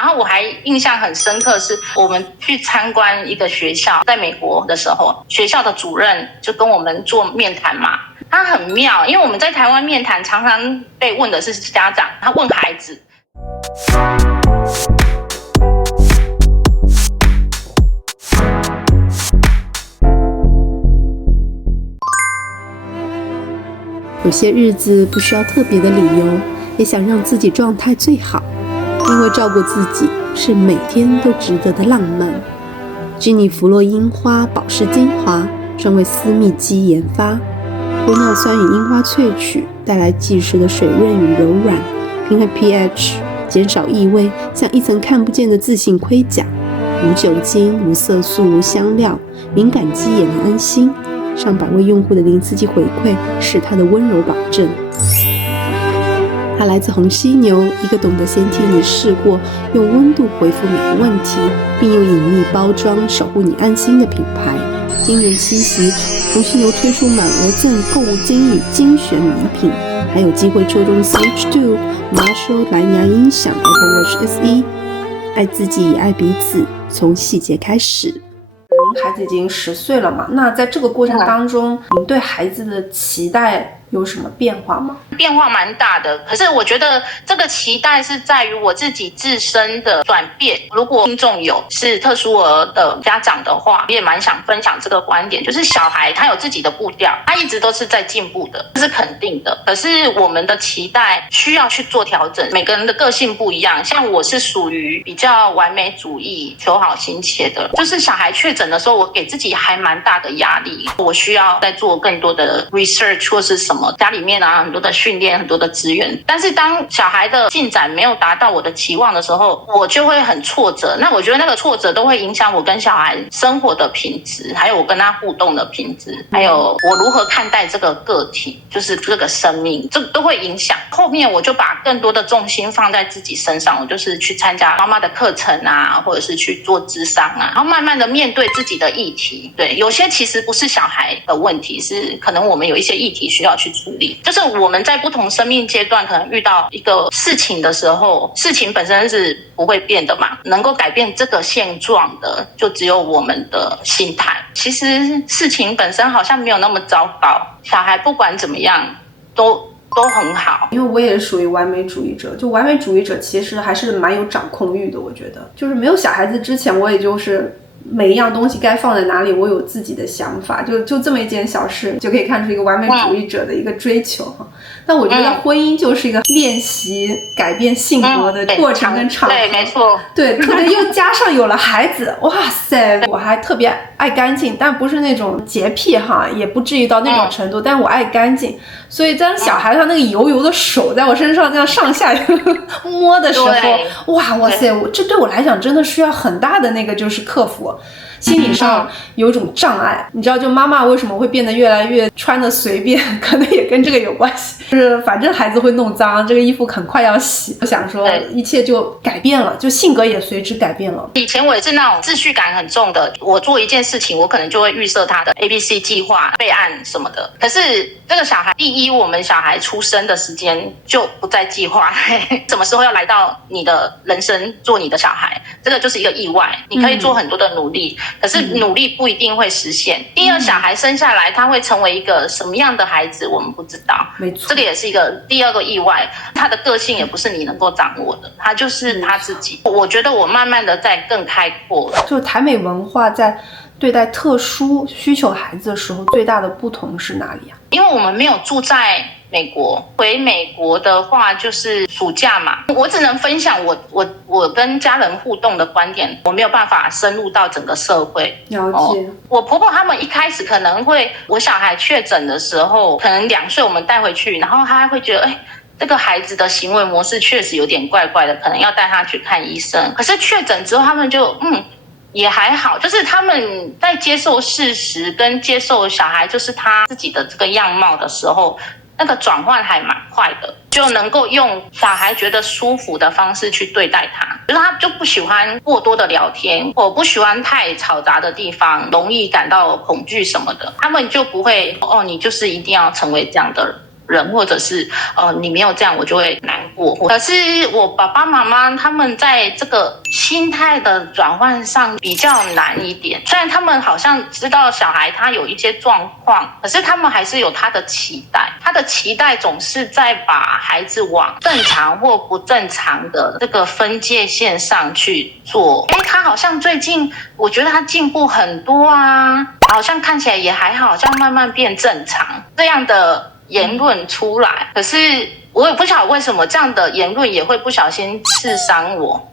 然后我还印象很深刻，是我们去参观一个学校，在美国的时候，学校的主任就跟我们做面谈嘛。他很妙，因为我们在台湾面谈常常被问的是家长，他问孩子。有些日子不需要特别的理由，也想让自己状态最好，因为照顾自己是每天都值得的浪漫。吉尼弗洛樱花保湿精华专为私密肌研发，玻尿酸与樱花萃取带来即时的水润与柔软，平衡 pH， 减少异味，像一层看不见的自信盔甲，无酒精、无色素、无香料，敏感肌也能安心。上百位用户的零刺激回馈是它的温柔保证。它来自红犀牛，一个懂得先替你试过，用温度回复每个问题，并用隐秘包装守护你安心的品牌。今年七夕，红犀牛推出满额赠购物金与精选礼品，还有机会抽中 Switch 2、Marshall 蓝牙音响 Apple Watch SE。爱自己也爱彼此，从细节开始。您孩子已经10岁了嘛？那在这个过程当中，您对孩子的期待有什么变化吗？变化蛮大的，可是我觉得这个期待是在于我自己自身的转变。如果听众有是特殊儿的家长的话，我也蛮想分享这个观点，就是小孩他有自己的步调，他一直都是在进步的，这是肯定的。可是我们的期待需要去做调整，每个人的个性不一样。像我是属于比较完美主义、求好心切的，就是小孩确诊的时候，我给自己还蛮大的压力，我需要再做更多的 research 或是什么，家里面啊很多的训练，很多的资源。但是当小孩的进展没有达到我的期望的时候，我就会很挫折。那我觉得那个挫折都会影响我跟小孩生活的品质，还有我跟他互动的品质，还有我如何看待这个个体，就是这个生命，这都会影响。后面我就把更多的重心放在自己身上，我就是去参加妈妈的课程啊，或者是去做諮商啊，然后慢慢的面对自己的议题。对，有些其实不是小孩的问题，是可能我们有一些议题需要去处理。就是我们在不同生命阶段可能遇到一个事情的时候，事情本身是不会变的嘛，能够改变这个现状的就只有我们的心态。其实事情本身好像没有那么糟糕，小孩不管怎么样都很好。因为我也属于完美主义者，就完美主义者其实还是蛮有掌控欲的。我觉得就是没有小孩子之前，我也就是每一样东西该放在哪里，我有自己的想法，就这么一件小事就可以看出一个完美主义者的一个追求哈。但我觉得婚姻就是一个练习改变性格的过程跟场合。对，没错。对，特别又加上有了孩子，哇塞！我还特别爱干净，但不是那种洁癖哈，也不至于到那种程度，但我爱干净。所以当小孩他那个油油的手在我身上这样上下摸的时候，哇塞！这对我来讲真的需要很大的那个就是克服。心理上有一种障碍，你知道，就妈妈为什么会变得越来越穿得随便，可能也跟这个有关系。就是反正孩子会弄脏，这个衣服很快要洗，我想说一切就改变了，就性格也随之改变了。以前我也是那种秩序感很重的，我做一件事情，我可能就会预设他的 ABC 计划、备案什么的。可是这个小孩，第一，我们小孩出生的时间就不在计划，什么时候要来到你的人生做你的小孩，这个就是一个意外。你可以做很多的努力。可是努力不一定会实现。第二，小孩生下来他会成为一个什么样的孩子，我们不知道。没错，这个也是一个第二个意外。他的个性也不是你能够掌握的，他就是他自己。我觉得我慢慢的在更开阔了。就是台美文化在对待特殊需求孩子的时候，最大的不同是哪里啊？因为我们没有住在美国，回美国的话就是暑假嘛，我只能分享我跟家人互动的观点，我没有办法深入到整个社会。了解。我婆婆他们一开始可能会，我小孩确诊的时候，可能2岁我们带回去，然后他会觉得，这个孩子的行为模式确实有点怪怪的，可能要带他去看医生。可是确诊之后，他们就也还好，就是他们在接受事实跟接受小孩就是他自己的这个样貌的时候，那个转换还蛮快的，就能够用小孩觉得舒服的方式去对待他。就是他就不喜欢过多的聊天，或不喜欢太嘈杂的地方，容易感到恐惧什么的，他们就不会你就是一定要成为这样的人，或者是你没有这样我就会难过。可是我爸爸妈妈他们在这个心态的转换上比较难一点，虽然他们好像知道小孩他有一些状况，可是他们还是有他的期待，他的期待总是在把孩子往正常或不正常的这个分界线上去做。他好像最近我觉得他进步很多啊，好像看起来也还好，好像慢慢变正常，这样的言论出来，可是我也不晓得为什么这样的言论也会不小心刺伤我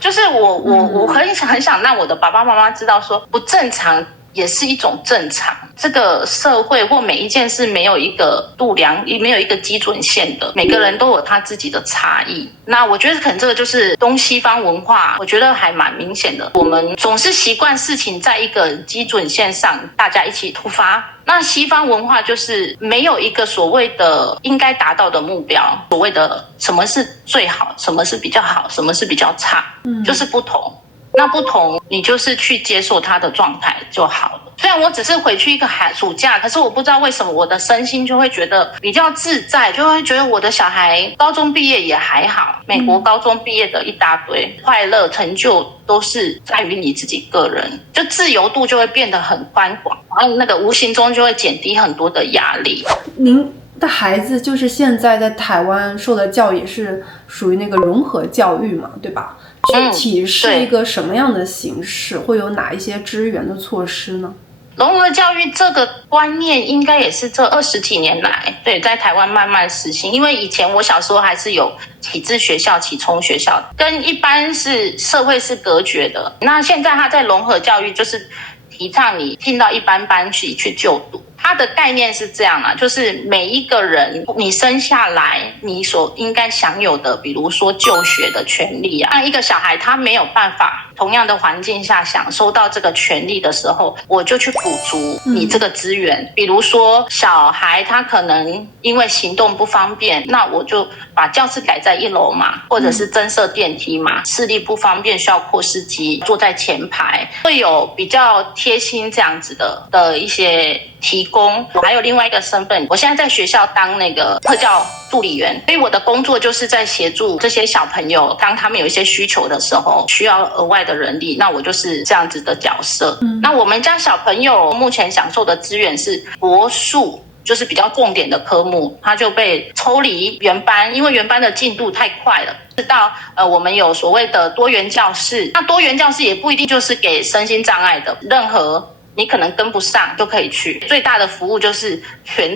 就是我很想让我的爸爸妈妈知道说，不正常也是一种正常。这个社会或每一件事没有一个度量，没有一个基准线的，每个人都有他自己的差异。那我觉得可能这个就是东西方文化，我觉得还蛮明显的。我们总是习惯事情在一个基准线上，大家一起突发。那西方文化就是没有一个所谓的应该达到的目标，所谓的什么是最好，什么是比较好，什么是比较差，就是不同。那不同，你就是去接受他的状态就好了。虽然我只是回去一个暑假，可是我不知道为什么我的身心就会觉得比较自在，就会觉得我的小孩高中毕业也还好，美国高中毕业的一大堆，快乐成就都是在于你自己个人，就自由度就会变得很宽广，然后那个无形中就会减低很多的压力。您的孩子就是现在在台湾受的教育是属于那个融合教育嘛，对吧？具体是一个什么样的形式，会有哪一些支援的措施呢？融合教育这个观念应该也是这20几年来，对，在台湾慢慢实行。因为以前我小时候还是有启智学校、启聪学校，跟一般是社会是隔绝的。那现在它在融合教育，就是提倡你进到一般班级去就读。它的概念是这样啊，就是每一个人你生下来你所应该享有的，比如说就学的权利啊，一个小孩他没有办法同样的环境下享受到这个权利的时候，我就去补足你这个资源。比如说小孩他可能因为行动不方便，那我就把教室改在1楼嘛，或者是增设电梯嘛，视力不方便需要扩视机，坐在前排，会有比较贴心这样子的一些提供。我还有另外一个身份，我现在在学校当那个特教助理员，所以我的工作就是在协助这些小朋友，当他们有一些需求的时候需要额外的人力，那我就是这样子的角色。那我们家小朋友目前享受的资源是国术，就是比较重点的科目，他就被抽离原班，因为原班的进度太快了。知道我们有所谓的多元教室，那多元教室也不一定就是给身心障碍的，任何你可能跟不上就可以去，最大的服务就是全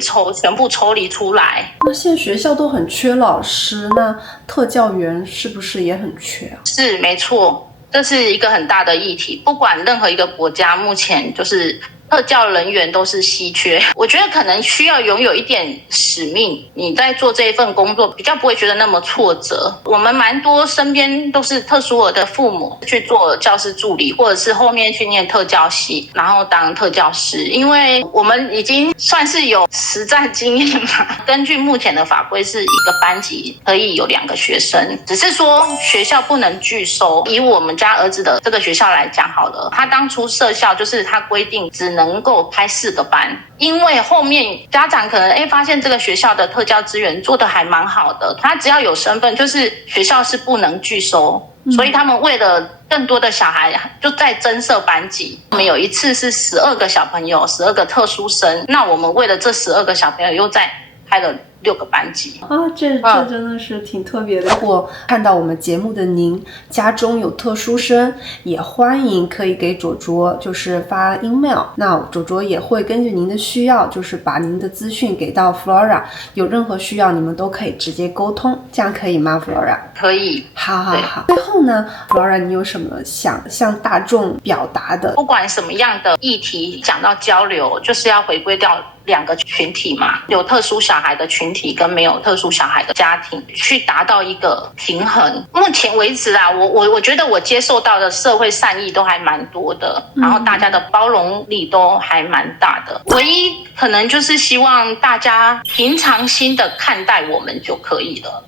部抽离出来。那现在学校都很缺老师，那特教员是不是也很缺啊？是，没错，这是一个很大的议题，不管任何一个国家目前就是特教人员都是稀缺。我觉得可能需要拥有一点使命，你在做这一份工作比较不会觉得那么挫折。我们蛮多身边都是特殊儿的父母去做教师助理，或者是后面去念特教系，然后当特教师，因为我们已经算是有实战经验嘛。根据目前的法规是一个班级可以有2个学生，只是说学校不能拒收。以我们家儿子的这个学校来讲好了，他当初设校就是他规定只能够开4个班，因为后面家长可能发现这个学校的特教资源做得还蛮好的，他只要有身份，就是学校是不能拒收，所以他们为了更多的小孩就在增设班级。我们有一次是12个小朋友，12个特殊生，那我们为了这12个小朋友又再开了6个班级啊，这真的是挺特别的。如果看到我们节目的您家中有特殊生，也欢迎可以给卓卓就是发 email， 那卓卓也会根据您的需要，就是把您的资讯给到 Flora， 有任何需要你们都可以直接沟通，这样可以吗 Flora？ 可以。好。最后呢 Flora， 你有什么想向大众表达的？不管什么样的议题讲到交流，就是要回归到2个群体嘛，有特殊小孩的群体跟没有特殊小孩的家庭，去达到一个平衡。目前为止啊，我觉得我接受到的社会善意都还蛮多的，然后大家的包容力都还蛮大的。唯一可能就是希望大家平常心的看待我们就可以了。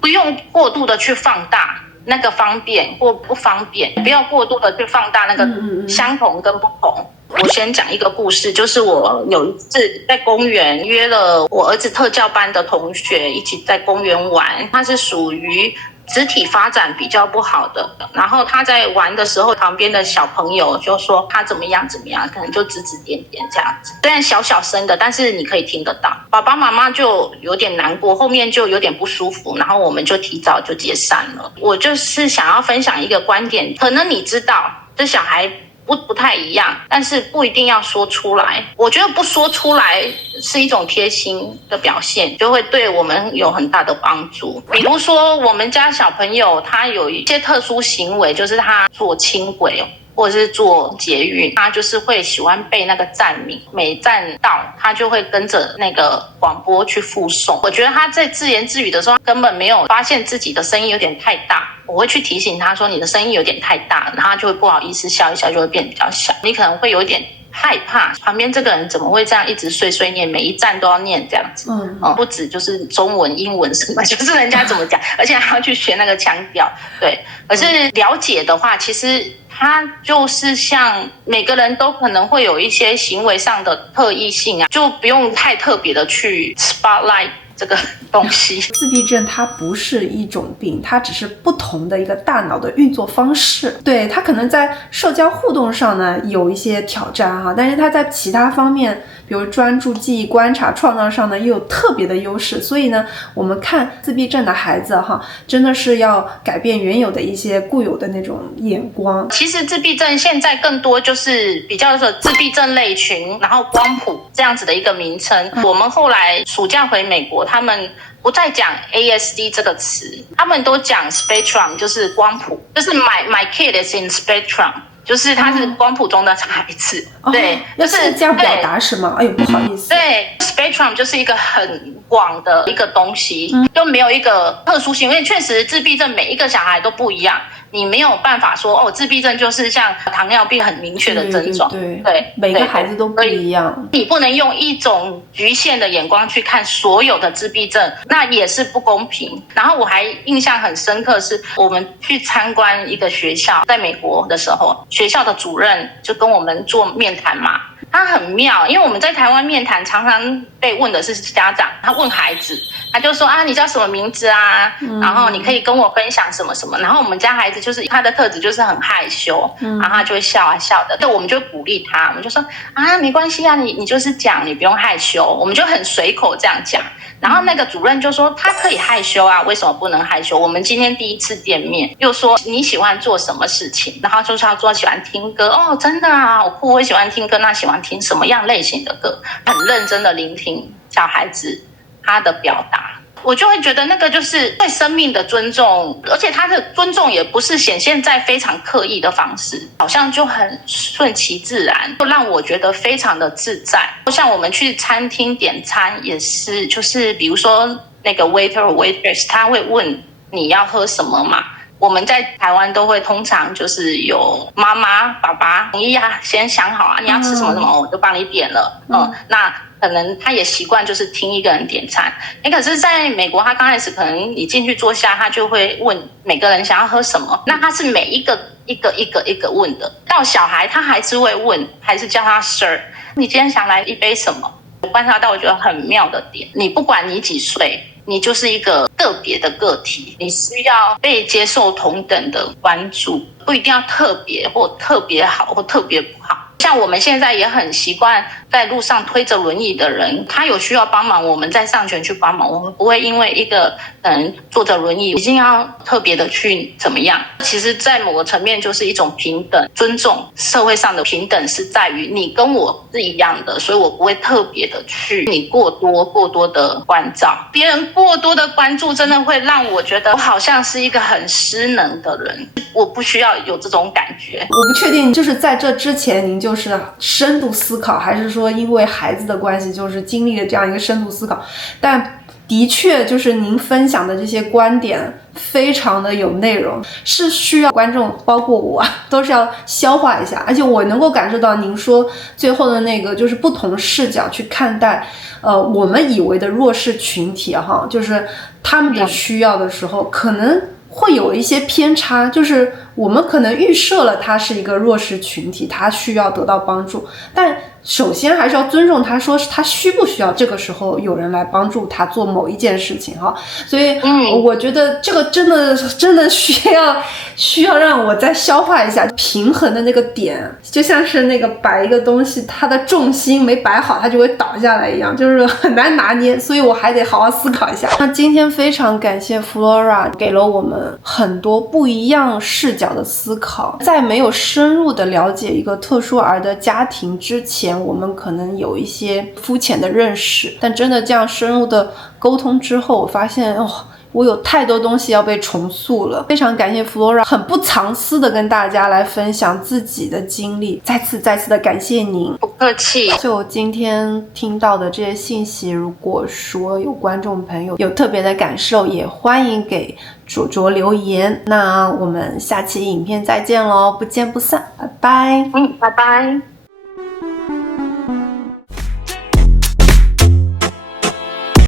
不用过度的去放大那个方便或不方便，不要过度的去放大那个相同跟不同。我先讲一个故事，就是我有一次在公园约了我儿子特教班的同学一起在公园玩，他是属于肢体发展比较不好的，然后他在玩的时候，旁边的小朋友就说他怎么样怎么样，可能就指指点点这样子，虽然小小声的，但是你可以听得到。爸爸妈妈就有点难过，后面就有点不舒服，然后我们就提早就解散了。我就是想要分享一个观点，可能你知道这小孩不太一样，但是不一定要说出来。我觉得不说出来是一种贴心的表现，就会对我们有很大的帮助。比如说我们家小朋友他有一些特殊行为，就是他坐轻轨或者是坐捷运，他就是会喜欢背那个站名，每站到他就会跟着那个广播去附送。我觉得他在自言自语的时候根本没有发现自己的声音有点太大，我会去提醒他说你的声音有点太大，然后他就会不好意思笑一笑，就会变比较小。你可能会有点害怕旁边这个人怎么会这样一直碎碎念，每一站都要念这样子，不止就是中文英文什么，就是人家怎么讲，而且还要去学那个腔调。对，可是了解的话，其实他就是像每个人都可能会有一些行为上的特异性啊，就不用太特别的去 spotlight这个东西。自闭症它不是一种病，它只是不同的一个大脑的运作方式。对，它可能在社交互动上呢有一些挑战哈，但是它在其他方面，比如专注、记忆、观察、创造上呢又有特别的优势。所以呢，我们看自闭症的孩子哈，真的是要改变原有的一些固有的那种眼光。其实自闭症现在更多就是比较说自闭症类群，然后光谱这样子的一个名称。我们后来暑假回美国，他们不再讲 ASD 这个词，他们都讲 spectrum， 就是光谱，就是 my kid is in spectrum， 就是他是光谱中的孩子。对，就是这样表达是吗？哎呦，不好意思。对 ，spectrum 就是一个很广的一个东西，就没有一个特殊性，因为确实自闭症每一个小孩都不一样。你没有办法说哦，自闭症就是像糖尿病很明确的症状，对，每个孩子都不一样。你不能用一种局限的眼光去看所有的自闭症，那也是不公平。然后我还印象很深刻，是我们去参观一个学校，在美国的时候，学校的主任就跟我们做面谈嘛。他很妙，因为我们在台湾面谈常常被问的是家长，他问孩子，他就说啊，你叫什么名字啊？然后你可以跟我分享什么什么。然后我们家孩子就是他的特质就是很害羞，然后他就会笑啊笑的。对，我们就鼓励他，我们就说啊，没关系啊，你就是讲，你不用害羞。我们就很随口这样讲。然后那个主任就说他可以害羞啊，为什么不能害羞？我们今天第一次见面，又说你喜欢做什么事情？然后就是要说喜欢听歌哦，真的啊，我喜欢听歌，那喜欢听什么样类型的歌？很认真的聆听小孩子他的表达。我就会觉得那个就是对生命的尊重，而且他的尊重也不是显现在非常刻意的方式，好像就很顺其自然，就让我觉得非常的自在。像我们去餐厅点餐也是，就是比如说那个 waiter or waitress 他会问你要喝什么嘛，我们在台湾都会通常就是有妈妈爸爸统一啊，先想好啊，你要吃什么什么，我就帮你点了。那可能他也习惯就是听一个人点餐。可是在美国，他刚开始可能你进去坐下，他就会问每个人想要喝什么，那他是每一个一个问的。到小孩他还是会问，还是叫他 Sir， 你今天想来一杯什么？我观察到我觉得很妙的点，你不管你几岁，你就是一个个别的个体，你需要被接受同等的关注，不一定要特别或特别好或特别不好。像我们现在也很习惯在路上推着轮椅的人，他有需要帮忙，我们再上前去帮忙，我们不会因为一个人坐着轮椅一定要特别的去怎么样。其实在某个层面就是一种平等尊重，社会上的平等是在于你跟我是一样的，所以我不会特别的去你过多的关照。别人过多的关注真的会让我觉得我好像是一个很失能的人，我不需要有这种感觉。我不确定就是在这之前您就是深度思考，还是说因为孩子的关系就是经历了这样一个深度思考，但的确就是您分享的这些观点非常的有内容，是需要观众包括我都是要消化一下。而且我能够感受到您说最后的那个就是不同视角去看待我们以为的弱势群体哈，就是他们的需要的时候，可能会有一些偏差，就是我们可能预设了他是一个弱势群体，他需要得到帮助，但首先还是要尊重他，说他需不需要这个时候有人来帮助他做某一件事情哈。所以我觉得这个真的需要让我再消化一下，平衡的那个点就像是那个摆一个东西，它的重心没摆好，它就会倒下来一样，就是很难拿捏，所以我还得好好思考一下。那今天非常感谢 Flora 给了我们很多不一样视角的思考，在没有深入的了解一个特殊儿的家庭之前，我们可能有一些肤浅的认识，但真的这样深入的沟通之后，我发现我有太多东西要被重塑了。非常感谢 Flora 很不藏私的跟大家来分享自己的经历，再次的感谢您。不客气。就今天听到的这些信息，如果说有观众朋友有特别的感受，也欢迎给卓卓留言。那我们下期影片再见咯，不见不散，拜拜。拜拜。